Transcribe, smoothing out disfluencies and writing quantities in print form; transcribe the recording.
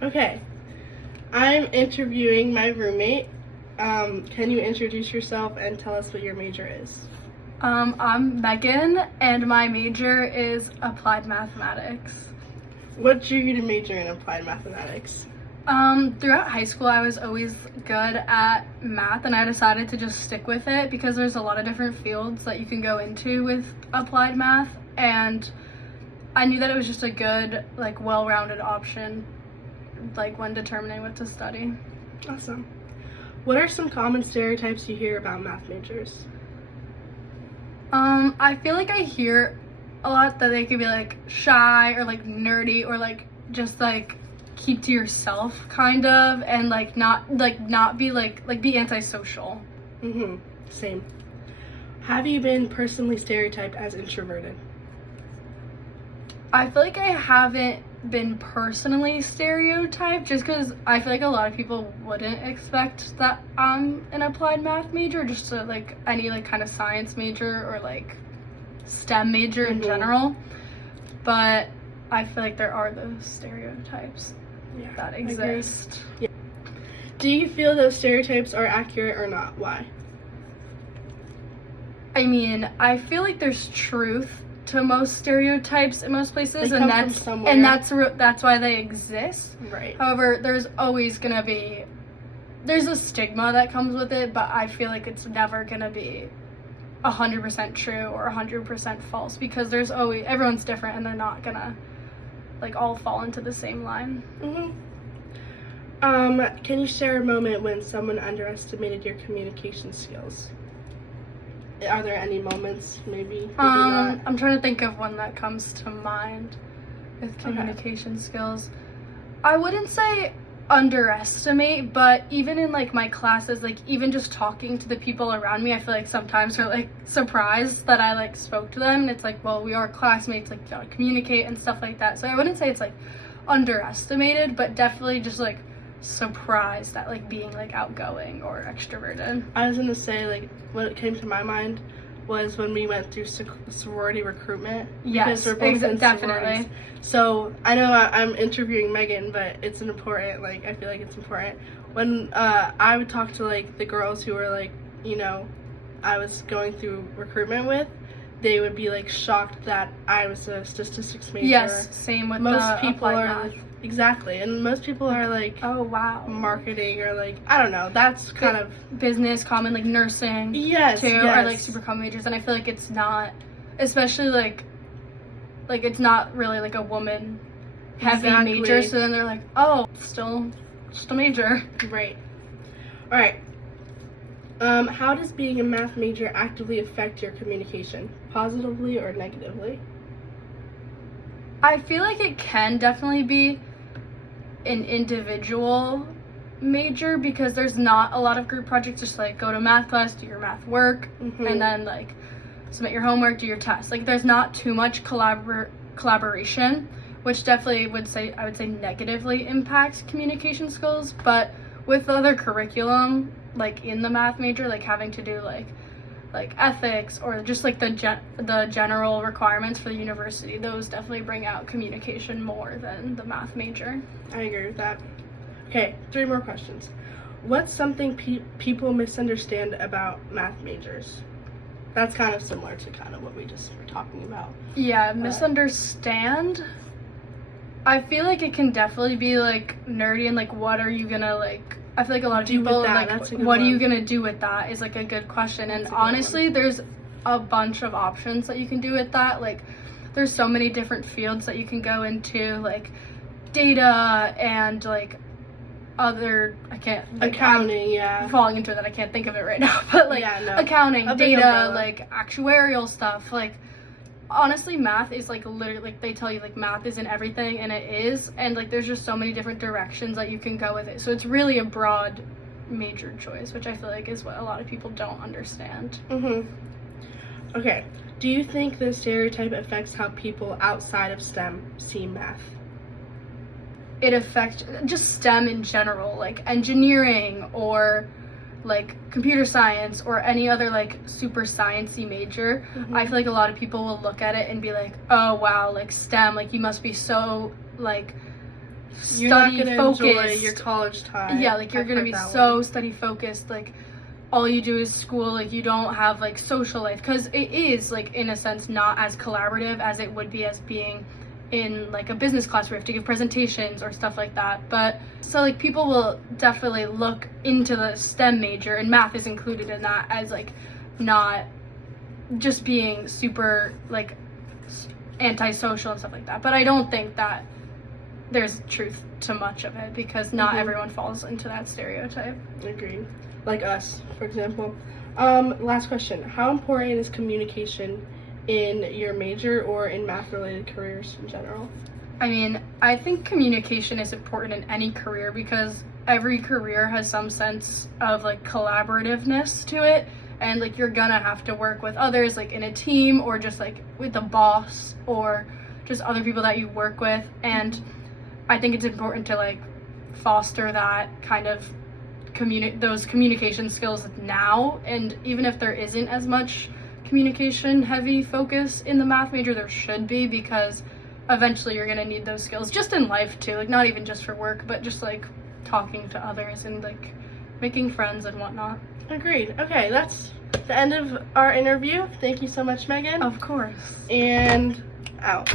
Okay, I'm interviewing my roommate. Can you introduce yourself and tell us what your major is? I'm Megan, and my major is applied mathematics. What drew you to major in applied mathematics? Throughout high school, I was always good at math, and I decided to just stick with it because there's a lot of different fields that you can go into with applied math, and I knew that it was just a good, well-rounded option, when determining what to study. Awesome. What are some common stereotypes you hear about math majors? I feel like I hear a lot that they could be shy or nerdy or just keep to yourself kind of, and not be be antisocial. Same. Have you been personally stereotyped as introverted? I feel like I haven't been personally stereotyped just because I feel like a lot of people wouldn't expect that I'm an applied math major, just any kind of science major or STEM major in general. But I feel like there are those stereotypes that exist. Yeah. Do you feel those stereotypes are accurate or not? Why? I mean, I feel like there's truth to most stereotypes in most places, and that's why they exist. Right. However, there's a stigma that comes with it, but I feel like it's never gonna be 100% true or 100% false because everyone's different and they're not gonna all fall into the same line. Can you share a moment when someone underestimated your communication skills? Are there any moments, maybe? I'm trying to think of one that comes to mind with communication skills. I wouldn't say underestimate, but even in my classes, even just talking to the people around me, I feel like sometimes they're surprised that I spoke to them, and it's well, we are classmates, you gotta communicate and stuff like that. So I wouldn't say it's underestimated, but definitely just surprised at being outgoing or extroverted. I was gonna say what came to my mind was when we went through sorority recruitment. Yes, because we're both in definitely. sororities. So I know I'm interviewing Megan, but it's an important. I feel like it's important when I would talk to the girls who were I was going through recruitment with. They would be shocked that I was a statistics major. Yes, same with most people are math. Exactly, and most people are oh wow, marketing or I don't know. That's kind of business, common nursing. Yes, too, yes. Or super common majors, and I feel like it's not, especially it's not really a woman heavy major. So then they're oh, still just a major. Right. All right. How does being a math major actively affect your communication, positively or negatively? I feel like it can definitely be an individual major because there's not a lot of group projects. Just go to math class, do your math work, and then submit your homework, do your test. There's not too much collaboration, which definitely I would say negatively impacts communication skills. But with other curriculum, in the math major, having to do ethics or just the general requirements for the university, those definitely bring out communication more than the math major. I agree with that. Okay, 3 more questions. What's something people misunderstand about math majors? That's kind of similar to kind of what we just were talking about. Yeah, misunderstand. I feel like it can definitely be nerdy and what are you gonna I feel like a lot of people what are you gonna do with that is a good question. And honestly, there's a bunch of options that you can do with that. There's so many different fields that you can go into, data and other accounting, falling into that I can't think of it right now, but accounting, data, actuarial stuff. Honestly, math is literally they tell you math isn't everything, and it is, and there's just so many different directions that you can go with it. So it's really a broad major choice, which I feel is what a lot of people don't understand. Okay, do you think this stereotype affects how people outside of STEM see math? It affects just STEM in general, engineering or computer science or any other super sciencey major. I feel a lot of people will look at it and be oh wow, STEM, you must be so You're not study gonna focused. enjoy your college time. Yeah, like you're I've gonna heard be that so one. study focused. Like all you do is school. Like you don't have like social life because it is like in a sense not as collaborative as it would be as being in like a business class where you have to give presentations or stuff like that. But so like people will definitely look into the STEM major, and math is included in that, as like not just being super like antisocial and stuff like that. But I don't think that there's truth to much of it because not everyone falls into that stereotype. Agreed. Like us, for example. Last question. How important is communication in your major or in math-related careers in general? I mean, I think communication is important in any career because every career has some sense of like collaborativeness to it, and like you're gonna have to work with others like in a team or just like with a boss or just other people that you work with. And I think it's important to like foster that kind of those communication skills now. And even if there isn't as much communication heavy focus in the math major, there should be, because eventually you're going to need those skills just in life too, like not even just for work, but just like talking to others and like making friends and whatnot. Agreed. Okay, that's the end of our interview. Thank you so much, Megan. Of course. And out.